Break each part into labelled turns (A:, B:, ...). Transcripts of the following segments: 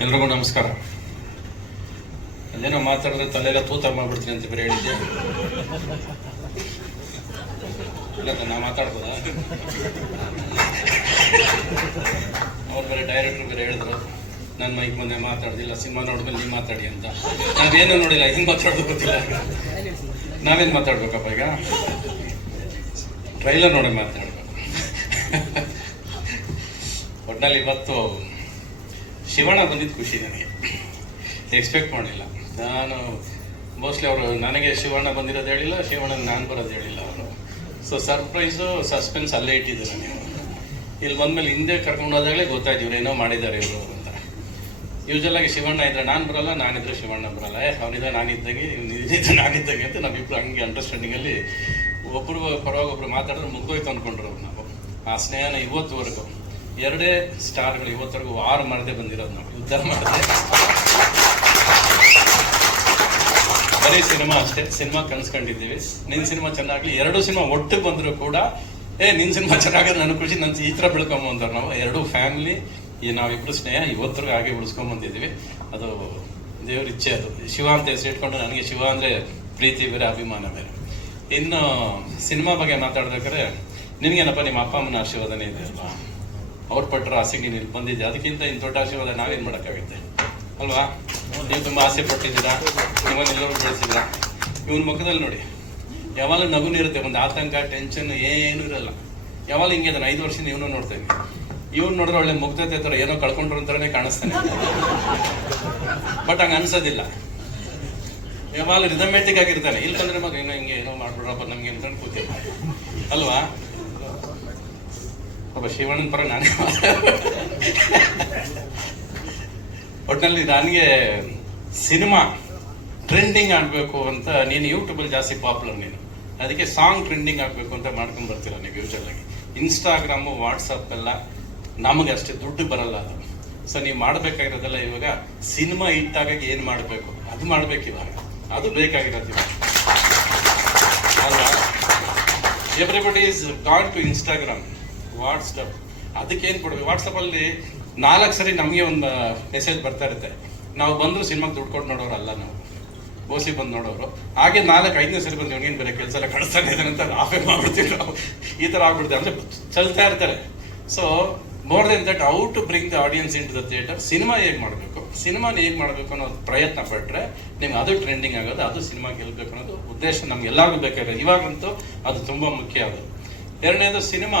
A: ಎಲ್ರಿಗೂ ನಮಸ್ಕಾರ. ಅದೇನೋ ಮಾತಾಡಿದ್ರೆ ತಲೆಲ್ಲ ತೂತ ಮಾಡ್ಬಿಡ್ತೀನಿ ಅಂತ ಬೇರೆ ಹೇಳಿದ್ದೆ ಇಲ್ಲ ನಾ ಮಾತಾಡ್ಬೋದಾ? ಅವ್ರು ಬೇರೆ ಡೈರೆಕ್ಟ್ರು ಬೇರೆ ಹೇಳಿದ್ರು ನನ್ನ ಮೈಕ್ ಮುಂದೆ ಮಾತಾಡ್ದಿಲ್ಲ ಸಿನಿಮಾ ನೋಡಿದ್ಮೇಲೆ ನೀವು ಮಾತಾಡಿ ಅಂತ. ನಾವೇನು ನೋಡಿಲ್ಲ, ಹಿಂಗೆ ಮಾತಾಡೋದು ಗೊತ್ತಿಲ್ಲ. ನಾವೇನು ಮಾತಾಡ್ಬೇಕಪ್ಪ ಈಗ? ಟ್ರೈಲರ್ ನೋಡಿ ಮಾತಾಡ್ಬೇಕು. ಒಟ್ನಲ್ಲಿ ಇವತ್ತು ಶಿವಣ್ಣ ಬಂದಿದ್ದು ಖುಷಿ ನನಗೆ. ಎಕ್ಸ್ಪೆಕ್ಟ್ ಮಾಡಿಲ್ಲ ನಾನು ಮೋಸ್ಟ್ಲಿ ಅವರು ನನಗೆ ಶಿವಣ್ಣ ಬಂದಿರೋದು ಹೇಳಿಲ್ಲ ಶಿವಣ್ಣ ನಾನು ಬರೋದು ಹೇಳಿಲ್ಲ ಅವರು. ಸೊ ಸರ್ಪ್ರೈಸು ಸಸ್ಪೆನ್ಸ್ ಅಲ್ಲೇ ಇಟ್ಟಿದ್ದಾರೆ ನನಗೆ. ಇಲ್ಲಿ ಬಂದಮೇಲೆ ಹಿಂದೆ ಕರ್ಕೊಂಡು ಹೋದಾಗಲೇ ಗೊತ್ತಾಯ್ತು ಇವ್ರು ಏನೋ ಮಾಡಿದ್ದಾರೆ ಇವರು ಅಂತ. ಯೂಶಲ್ ಆಗಿ ಶಿವಣ್ಣ ಇದ್ರೆ ನಾನು ಬರಲ್ಲ ನಾನಿದ್ರೆ ಶಿವಣ್ಣ ಬರಲ್ಲ. ಏ ಅವನಿದ್ರೆ ನಾನಿದ್ದಾಗೆ ನಿಜ ನಾನಿದ್ದಾಗೆ ಅಂತ ನಾವಿಬ್ರು ಹಂಗೆ ಅಂಡರ್ಸ್ಟ್ಯಾಂಡಿಂಗಲ್ಲಿ ಒಬ್ಬರು ಪರವಾಗಿ ಒಬ್ರು ಮಾತಾಡಿದ್ರೆ ಮುಗ್ಗೋಯ್ತು ಅಂದ್ಕೊಂಡ್ರು ನಾವು. ಆ ಸ್ನೇಹನ ಇವತ್ತುವರೆಗೂ. ಎರಡೇ ಸ್ಟಾರ್ಗಳು ಇವತ್ತರೆಗೂ ವಾರ ಮಾಡದೆ ಬಂದಿರೋದು ನಾವು. ಯುದ್ಧ ಮಾಡದೆ. ಬರೀ ಸಿನಿಮಾ ಅಷ್ಟೇ, ಸಿನಿಮಾ ಕನ್ಸ್ಕೊಂಡಿದ್ದೀವಿ. ನಿನ್ನ ಸಿನಿಮಾ ಚೆನ್ನಾಗ್ಲಿ, ಎರಡು ಸಿನಿಮಾ ಒಟ್ಟು ಬಂದರೂ ಕೂಡ, ಏ ನಿನ್ನ ಸಿನಿಮಾ ಚೆನ್ನಾಗಿದೆ ನನ್ನ ಖುಷಿ ನನ್ನ ಈ ಥರ ಬೆಳ್ಕೊಂಬಂದ್ರು ನಾವು. ಎರಡು ಫ್ಯಾಮಿಲಿ, ಈ ನಾವಿಬ್ರು ಸ್ನೇಹ ಇವತ್ತರೆಗೂ ಹಾಗೆ ಉಳಿಸ್ಕೊಂಬಂದಿದ್ದೀವಿ ಅದು ದೇವ್ರ ಇಚ್ಛೆ ಅದು. ಶಿವ ಅಂತ ಹೆಸರು ಇಟ್ಕೊಂಡು ನನಗೆ ಶಿವ ಅಂದರೆ ಪ್ರೀತಿ ಬೇರೆ ಅಭಿಮಾನ ಬೇರೆ ಇನ್ನು, ಸಿನಿಮಾ ಬಗ್ಗೆ ಮಾತಾಡ್ಬೇಕಾದ್ರೆ, ನಿನಗೇನಪ್ಪ, ನಿಮ್ಮ ಅಪ್ಪ, ಅಮ್ಮನ ಆಶೀರ್ವಾದನೇ ಇದೆ ಅಲ್ವಾ? ಅವ್ರು ಪಟ್ಟರು ಆಸೆಗೆ ನೀನು ಬಂದಿದ್ದೆ ಅದಕ್ಕಿಂತ ಇನ್ನು ದೊಡ್ಡ ಆಶೀರ್ವಾದ ನಾವೇನು ಮಾಡೋಕ್ಕಾಗುತ್ತೆ? ಅಲ್ವಾ? ನೀವು ತುಂಬ ಆಸೆ ಪಟ್ಟಿದ್ದೀರಾ? ನಿಮ್ಮನ್ನೆಲ್ಲರೂ ಬೆಳೆಸಿದ್ದೀರಾ? ಇವನ ಮುಖದಲ್ಲಿ ನೋಡಿ. ಯಾವಾಗಲೂ ನಗುನಿರುತ್ತೆ ಒಂದು ಆತಂಕ ಟೆನ್ಷನ್ ಏನೂ ಇರಲ್ಲ. ಯಾವಾಗ ಹಿಂಗೆ ಅದನ್ನ ಐದು ವರ್ಷದಿಂದ ಇವನು ನೋಡ್ತಾ ಇದ್ದೀನಿ ಇವ್ನು ನೋಡಿದ್ರೆ ಒಳ್ಳೆ ಮುಗ್ಧತೆ ಥರ ಏನೋ ಕಳ್ಕೊಂಡ್ರು ಅಂತಾನೆ ಕಾಣಿಸ್ತಾನೆ. ಬಟ್ ಹಂಗೆ ಅನ್ಸೋದಿಲ್ಲ. ಯಾವಾಗಲೂ ರಿದಮೆಟಿಕ್ ಆಗಿರ್ತಾನೆ. ಇಲ್ಲಿ ಬಂದ್ರೆ ಮಗ ಏನೋ ಹಿಂಗೆ ಏನೋ ಮಾಡ್ಬಿಡ್ರಪ್ಪ, ನಮ್ಗೆ ಅಂತ ಕೂತಿಲ್ಲ. ಅಲ್ವಾ? ಒಬ್ಬ ಶಿವಣ್ಣನ ಪರ ನಾನೇ ಒಟ್ಟಿನಲ್ಲಿ ನನಗೆ ಸಿನಿಮಾ ಟ್ರೆಂಡಿಂಗ್ ಆಗಬೇಕು ಅಂತ ನೀನು ಯೂಟ್ಯೂಬಲ್ಲಿ ಜಾಸ್ತಿ ಪಾಪ್ಯುಲರ್ ನೀನು. ಅದಕ್ಕೆ ಸಾಂಗ್ ಟ್ರೆಂಡಿಂಗ್ ಆಗಬೇಕು ಅಂತ ಮಾಡ್ಕೊಂಡು ಬರ್ತೀರ ನೀವು ಯೂಶಲ್ ಆಗಿ. ಇನ್ಸ್ಟಾಗ್ರಾಮು ವಾಟ್ಸಪ್ ಎಲ್ಲ ನಮಗೆ ಅಷ್ಟೇ, ದುಡ್ಡು ಬರಲ್ಲ ಅದು. ಸೊ ನೀವು ಮಾಡಬೇಕಾಗಿರೋದೆಲ್ಲ ಇವಾಗ ಸಿನಿಮಾ ಇಟ್ಟಾಗ ಏನು ಮಾಡಬೇಕು? ಅದು ಮಾಡ್ಬೇಕು ಇವಾಗ. ಅದು ಬೇಕಾಗಿರೋದು everybody is gone to Instagram WhatsApp ಅದಕ್ಕೆ ಏನು ಕೊಡ್ಬೇಕು? ವಾಟ್ಸಪ್ ಅಲ್ಲಿ ನಾಲ್ಕು ಸರಿ ನಮಗೆ ಒಂದು ಮೆಸೇಜ್ ಬರ್ತಾ ಇರುತ್ತೆ. ನಾವು ಬಂದ್ರು ಸಿನಿಮಾಗೆ ದುಡ್ಡು ಕೊಟ್ಟು ನೋಡೋರು ಅಲ್ಲ ನಾವು. ಬೋಸಿ ಬಂದು ನೋಡೋರು. ಹಾಗೆ ನಾಲ್ಕು, ಐದನೇ ಸರಿ ಬಂದು ಏನು ಬೇರೆ ಕೆಲಸ ಎಲ್ಲ ಕಳಿಸ್ತಾನೆ ಇದ್ದಾನೆ ಅಂತ ಆಫೇ ಮಾಡ್ಬಿಡ್ತೀವಿ ನಾವು. ಈ ಥರ ಆಗ್ಬಿಡ್ತೀವಿ. ಅಂದ್ರೆ ಚಲ್ತಾ ಇರ್ತಾರೆ. So more than that out to bring the audience into the theatre cinema ಹೇಗೆ ಮಾಡಬೇಕು? ಸಿನಿಮಾನ ಹೇಗೆ ಮಾಡಬೇಕು ಅನ್ನೋ ಪ್ರಯತ್ನ ಪಟ್ಟರೆ ನಿಮ್ಗೆ ಅದು ಟ್ರೆಂಡಿಂಗ್ ಆಗೋದು, ಅದು ಸಿನಿಮಾ ಗೆಲ್ಲಬೇಕು ಅನ್ನೋದು ಉದ್ದೇಶ ನಮ್ಗೆ ಎಲ್ಲರಿಗೂ ಬೇಕಾಗಿದೆ ಇವಾಗಂತೂ ಅದು ತುಂಬ ಮುಖ್ಯ ಅದು ಎರಡನೇದು ಸಿನಿಮಾ.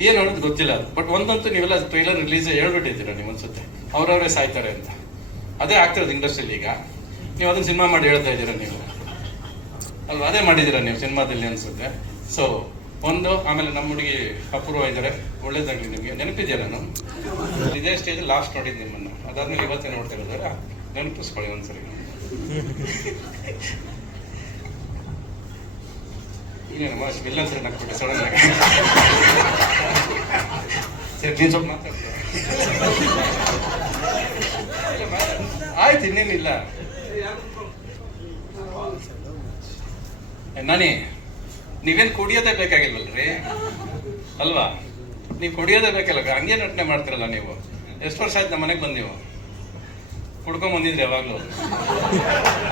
A: ಏನು ಹೇಳೋದು ಗೊತ್ತಿಲ್ಲ. ಅದು ಬಟ್ ಒಂದಂತೂ ನೀವೆಲ್ಲ ಟ್ರೈಲರ್ ರಿಲೀಸ್ ಹೇಳ್ಬಿಟ್ಟಿದ್ದೀರ ಅನ್ಸುತ್ತೆ ಅವ್ರವರೇ ಸಾಯ್ತಾರೆ ಅಂತ. ಅದೇ ಆಗ್ತಿರೋದು ಇಂಡಸ್ಟ್ರಿಯಲ್ಲಿ ಈಗ. ನೀವು ಅದನ್ನ ಸಿನಿಮಾ ಮಾಡಿ ಹೇಳ್ತಾ ಇದ್ದೀರಾ ನೀವು? ಅಲ್ವಾ? ಅದೇ ಮಾಡಿದ್ದೀರಾ ನೀವು ಸಿನಿಮಾದಲ್ಲಿ ಅನ್ಸುತ್ತೆ. ಸೊ ಒಂದು, ಆಮೇಲೆ ನಮ್ಮ ಹುಡುಗಿ ಅಪೂರ್ವ ಇದ್ದಾರೆ. ಒಳ್ಳೇದಾಗ್ಲಿ ನಿಮಗೆ. ನೆನಪಿದೆಯಾ ನಾನು? ಇದೇ ಸ್ಟೇಜ್ ಲಾಸ್ಟ್ ನೋಡಿದ್ದು ನಿಮ್ಮನ್ನು. ಅದಾದ್ಮೇಲೆ ಇವತ್ತೇ ನೋಡ್ತಿರೋದಾರ ನೆನಪಿಸ್ಕೊಳ್ಳಿ ಒಂದ್ಸರಿ. ಇನ್ನೇನಮ್ಮ ಇಲ್ಲ ಸರಿ ನಕ್ಬಿಟ್ಟೆ ಸಡನ್ ಆಗಿ ಸರಿ ನೀನು ಸ್ವಲ್ಪ ಮಾತಾಡ್ತೀನಿ ಆಯ್ತು, ಇನ್ನೇನಿಲ್ಲ. ನಾನೇ, ನೀವೇನ್ ಕುಡಿಯೋದೇ ಬೇಕಾಗಿಲ್ವಲ್ರಿ? ಅಲ್ವಾ? ನೀವು ಕುಡಿಯೋದೇ ಬೇಕಲ್ಲ ಹಂಗೆ ನಟನೆ ಮಾಡ್ತಿರಲ್ಲ ನೀವು? ಎಷ್ಟು ವರ್ಷ ಆಯ್ತು ನಮ್ಮ ಮನೆಗೆ ಬಂದು ನೀವು ಕುಡ್ಕೊಂಡ್ ಯಾವಾಗಲೂ?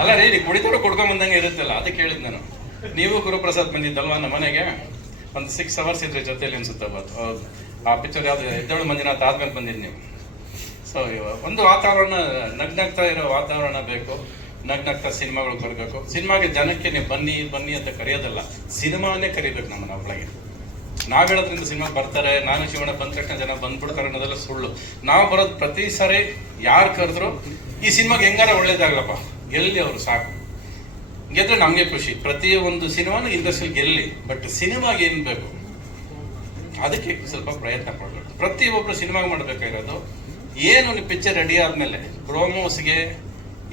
A: ಅಲ್ಲ ರೀ, ನೀವು ಕುಡಿತೋರು ಕುಡ್ಕೊಂಡ್ ಬಂದಂಗೆ ಇರುತ್ತಲ್ಲ, ಅದಕ್ಕೆ ಹೇಳಿದ್ ನಾನು. ನೀವು ಗುರುಪ್ರಸಾದ್ ಬಂದಿದ್ದಲ್ವಾ ನಮ್ಮ ಮನೆಗೆ? ಒಂದು ಸಿಕ್ಸ್ ಅವರ್ಸ್ ಇದ್ರೆ ಜೊತೆಲಿ ಅನ್ಸುತ್ತೆ ಆ ಪಿಕ್ಚರ್ ಯಾವ್ದು? ಎದ್ದೇಳು ಮಂಜುನಾಥ್ ಆದ್ಮೇಲೆ ಬಂದಿದ್ದು ನೀವು. ಸೊ ಒಂದು ವಾತಾವರಣ, ನಗ್ನಗ್ತಾ ಇರೋ ವಾತಾವರಣ ಬೇಕು. ನಗ್ನಗ್ತಾ ಸಿನಿಮಾಗಳು ಬರಬೇಕು. ಸಿನಿಮಾಗೆ ಜನಕ್ಕೆ ನೀವು ಬನ್ನಿ ಬನ್ನಿ ಅಂತ ಕರೆಯೋದಲ್ಲ. ಸಿನಿಮಾನೇ ಕರಿಬೇಕು ನಮ್ಮನ್ನ ಒಳಗೆ ನಾವು ಹೇಳೋದ್ರಿಂದ ಸಿನಿಮಾ ಬರ್ತಾರೆ, ನಾನು ಶಿವಣ್ಣ ಬಂದ ತಕ್ಷಣ ಜನ ಬಂದ್ಬಿಡ್ತಾರೆ ಅನ್ನೋದೆಲ್ಲ ಸುಳ್ಳು. ನಾವು ಬರೋದು ಪ್ರತಿ ಸಾರಿ ಯಾರು ಕರೆದ್ರು ಈ ಸಿನಿಮಾಗೆ ಹೆಂಗಾರ ಒಳ್ಳೇದಾಗ್ಲಪ್ಪ. ಎಲ್ಲಿ ಅವರು ಸಾಕು. ಗೆದ್ರೆ ನಮಗೆ ಖುಷಿ. ಪ್ರತಿ ಒಂದು ಸಿನಿಮಾನು ಇಂಡಸ್ಟ್ರಿ ಗೆಲ್ಲಿ ಬಟ್ ಸಿನಿಮಾಗೆ ಏನು ಬೇಕು? ಅದಕ್ಕೆ ಸ್ವಲ್ಪ ಪ್ರಯತ್ನ ಪಡ್ಬೇಕು. ಪ್ರತಿಯೊಬ್ಬರು ಸಿನಿಮಾಗೆ ಮಾಡಬೇಕಾಗಿರೋದು, ಏನು ಪಿಕ್ಚರ್ ರೆಡಿ ಆದಮೇಲೆ ಪ್ರೋಮೋಸ್ಗೆ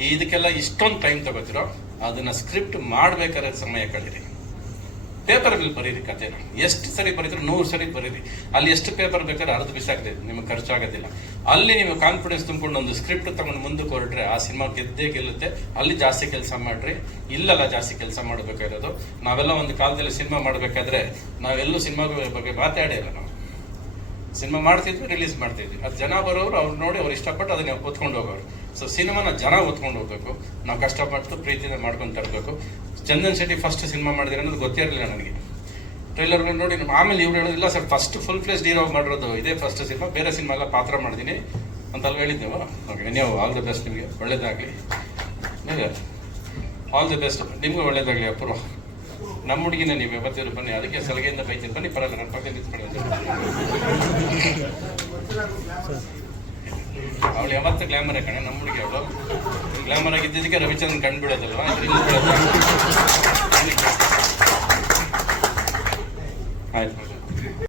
A: ಇದಕ್ಕೆಲ್ಲ ಇಷ್ಟೊಂದು ಟೈಮ್ ತಗೋತಿರೋ, ಅದನ್ನ ಸ್ಕ್ರಿಪ್ಟ್ ಮಾಡ್ಬೇಕಾದ್ರೆ ಸಮಯ ಕಳೀರಿ. ಪೇಪರ್ ಬರೀರಿ ಕಥೆನ ಎಷ್ಟು ಸರಿ ಬರೀತಾರೆ ನೂರು ಸರಿ ಬರೀರಿ. ಅಲ್ಲಿ ಎಷ್ಟು ಪೇಪರ್ ಬೇಕಾದ್ರೆ ಅರ್ಧ ಬಿಸಾಕ್ತದೆ ನಿಮಗೆ ಖರ್ಚಾಗೋದಿಲ್ಲ ಅಲ್ಲಿ ನೀವು ಕಾನ್ಫಿಡೆನ್ಸ್ ತುಂಬಿಕೊಂಡು ಒಂದು ಸ್ಕ್ರಿಪ್ಟ್ ತಗೊಂಡು ಮುಂದಕ್ಕೆ ಹೊರಟ್ರೆ ಆ ಸಿನಿಮಾ ಗೆದ್ದೇ ಗೆಲ್ಲುತ್ತೆ. ಅಲ್ಲಿ ಜಾಸ್ತಿ ಕೆಲಸ ಮಾಡ್ರಿ. ಇಲ್ಲಲ್ಲ ಜಾಸ್ತಿ ಕೆಲಸ ಮಾಡಬೇಕಾಗಿರೋದು ನಾವೆಲ್ಲ ಒಂದು ಕಾಲದಲ್ಲಿ ಸಿನಿಮಾ ಮಾಡಬೇಕಾದ್ರೆ ನಾವೆಲ್ಲೂ ಸಿನಿಮಾ ಬಗ್ಗೆ ಮಾತಾಡಿಲ್ಲ ನಾವು. ಸಿನಿಮಾ ಮಾಡ್ತಿದ್ವಿ ರಿಲೀಸ್ ಮಾಡ್ತಿದ್ವಿ. ಅದು ಜನ ಬರೋರು ಅವ್ರು ನೋಡಿ ಅವ್ರು ಇಷ್ಟಪಟ್ಟು ಅದನ್ನ ಒತ್ಕೊಂಡು ಹೋಗೋರು. ಸೊ ಸಿನಿಮಾನ ಜನ ಒತ್ಕೊಂಡು ಹೋಗ್ಬೇಕು. ನಾವು ಕಷ್ಟಪಟ್ಟು ಪ್ರೀತಿಯಿಂದ ಮಾಡ್ಕೊಂಡು ತರಬೇಕು. ಚಂದನ್ ಶೆಟ್ಟಿ ಫಸ್ಟ್ ಸಿನಿಮಾ ಮಾಡಿದ್ರೆ ಅನ್ನೋದು ಗೊತ್ತೇ ಇರಲಿಲ್ಲ ನನಗೆ. ಟ್ರೈಲರ್ ನೋಡಿ ಆಮೇಲೆ ಇವ್ರು ಹೇಳೋದಿಲ್ಲ ಸರ್ ಫಸ್ಟ್ ಫುಲ್ ಫ್ಲೇಸ್ ಹೀರೋ ಮಾಡಿರೋದು ಇದೇ ಫಸ್ಟ್ ಸಿನಿಮಾ ಬೇರೆ ಸಿನಿಮಾ ಎಲ್ಲ ಪಾತ್ರ ಮಾಡಿದ್ದೀನಿ ಅಂತ ಅಲ್ವಾ ಹೇಳಿದ್ದೆವು. ಓಕೆ ನೀವು ಆಲ್ ದಿ ಬೆಸ್ಟ್ ನಿಮಗೆ, ಒಳ್ಳೇದಾಗಲಿ. ಆಲ್ ದಿ ಬೆಸ್ಟ್ ನಿಮಗೂ ಒಳ್ಳೇದಾಗಲಿ ಅಪೂರ್ವ. ನಮ್ಮ ಹುಡುಗಿನ ನೀವು ಬರ್ತೀರಿ ಬನ್ನಿ, ಅದಕ್ಕೆ ಸಲಹೆಯಿಂದ ಬೈತೀರಿ ಬನ್ನಿ, ಪರವಾಗಿಲ್ಲ, ನನ್ನ ಪಕ್ಕ ನಿಂತ್ಕೊಳ್ಳಿ ಅವಳು ಯಾವತ್ತು ಗ್ಲಾಮರ್ ಕಣೆ ನಮ್ಮ ಹುಡುಗಿ ಅವಳು. ಗ್ಲಾಮರ್ ಆಗಿದ್ದಕ್ಕೆ ರವಿಚಂದ್ರನ್ ಕಂಡುಬಿಡೋದಲ್ವಾ? ಆಯ್ತು.